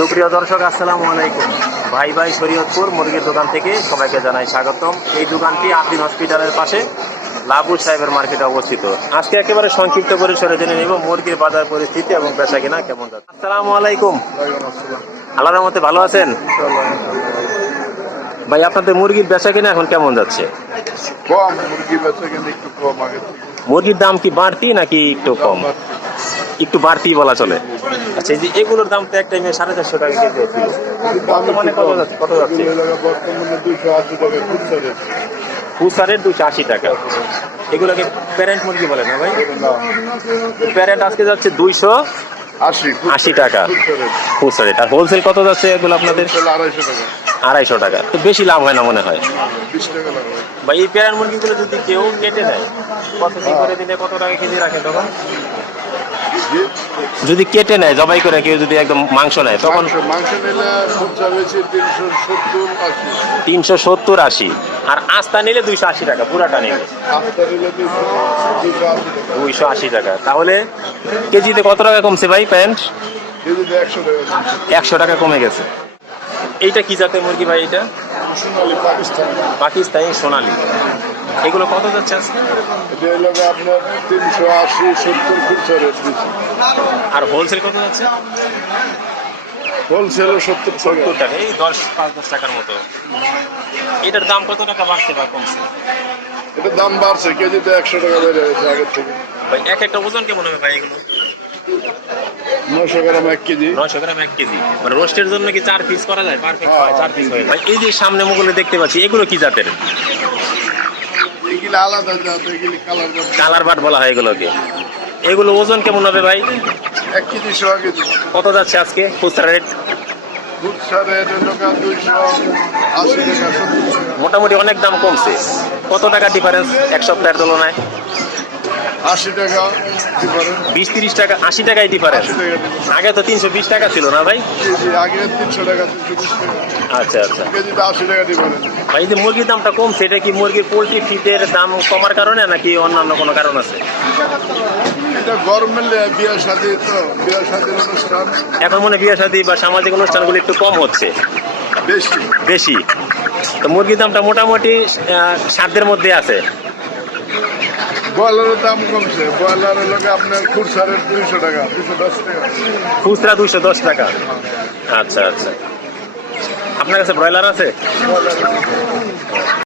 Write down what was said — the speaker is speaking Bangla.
সুপ্রিয় দর্শক, আসসালামু আলাইকুম। ভাই ভাই শরীয়তপুর মুরগির দোকান থেকে সবাইকে জানাই স্বাগতম। এই দোকানটি আদিন হসপিটালের পাশে লাবু সাহেবের মার্কেটে অবস্থিত। আজকে একেবারে সংক্ষিপ্ত পরিসরে জেনে নেব মুরগির বাজার পরিস্থিতি এবং বেচা কিনা কেমন যাচ্ছে। আসসালামু আলাইকুম। আল্লাহর রহমতে ভালো আছেন ভাই? আপনাদের মুরগির বেচা কিনা এখন কেমন যাচ্ছে? কম, মুরগি বেচা কিনা একটু কম আগে থেকে। মুরগির দাম কি বাড়তি নাকি একটু কম? একটু বাড়তি বলা চলে। আচ্ছা, এই যে এগুলোর দাম তো এক টাইমে 450 টাকা কেজি হচ্ছিল, বর্তমানে কত যাচ্ছে? বর্তমানে 280 টাকা খুচরা রেট। খুচরা 280 টাকা। এগুলোকে প্যারেন্ট মুরগি বলে না ভাই? প্যারেন্ট আজকে যাচ্ছে 280 টাকা খুচরা রেট। আর হোলসেল কত যাচ্ছে এগুলো আপনাদের? 250 টাকা। 250 টাকা। তো বেশি লাভ হয় না মনে হয় 20 টাকা লাভ হয়। ভাই? এই প্যারেন্ট মুরগিগুলো যদি কেউ কেটে নেয়, প্রসেসিং করে দিলে কত টাকা কেজি রাখে তখন? যদি কেটে নেয়, জবাই করে কেউ যদি একদম মাংস নেয় তখন? মাংস নিলে খুচরা বেশি 370-80। 370-80। আর আস্তা নিলে 280 টাকা পুরাটা নিলে? আস্তা নিলে 280 টাকা। 280 টাকা। তাহলে কেজিতে কত টাকা কমছে ভাই প্যান্ট? কেজিতে 100 টাকা। 100 টাকা কমে গেছে। এইটা কি জাতের মুরগি ভাই? এটা সোনালী পাকিস্তানি। পাকিস্তানি সোনালী। এগুলো কত যাচ্ছে আজকে? এটা হলো আপনার 380-70 খুচরা রেট দিচ্ছে। আর হোলসেল কত যাচ্ছে? হোলসেল 70 টাকা। এই 5-10 টাকার মতো। এটার দাম কত টাকা বাড়ছে বা কমছে? এটার দাম বাড়ছে, কেজিতে 100 টাকা বেড়ে গেছে আগের থেকে। ভাই এক একটা ওজন কেমন হবে ভাই এগুলো? 900 গ্রাম 1 কেজি। 900 গ্রাম 1 কেজি। মানে রোস্টের জন্য কি 4 পিস করা যায়? পারফেক্ট হয় 4 পিস হয়ে যায়। এই যে সামনে মুগলে দেখতে পাচ্ছি, এগুলো কি জাতের? এগুলো আলাদা জাত, এগুলো কালার বাট বলা হয় এগুলোকে। এগুলো ওজন কেমন হবে ভাই? 1 কেজি 100 কেজি। কত যাচ্ছে আজকে খুচরা রেট? খুচরা রেট হলো 280 টাকা 70 টাকা। মোটামুটি অনেক দাম কমছে। কত টাকা ডিফারেন্স এক সপ্তাহের তুলনায়? 80 টাকা ডিফারেন্স। 20-30 টাকা, 80 টাকাই ডিফারেন্স। 80 টাকা difference। আগে তো 320 টাকা ছিল না ভাই? কেজি আগে 300 টাকা 320 টাকা। আচ্ছা আচ্ছা। কেজিতে 80 টাকা ডিফারেন্স। ভাই, যে মুরগির দামটা কমছে, এটা কি মুরগির পোলট্রি ফিডের দাম কমার কারণে নাকি অন্যান্য কোনো কারণ আছে? এটা গরমের বিয়ে শাদী, তো বিয়ে শাদীর অনুষ্ঠান এখন মনে বিয়ে শাদী বা সামাজিক অনুষ্ঠানগুলো একটু কম হচ্ছে বেশি। তো মুরগির দামটা মোটামুটি সাধ্যের মধ্যে আছে। ব্রয়লারের দাম কমছে। ব্রয়লারের লোকে আপনার খুচরা রেট 200 টাকা 210 টাকা। খুচরা 210 টাকা। আচ্ছা আচ্ছা। আপনার কাছে ব্রয়লার আছে?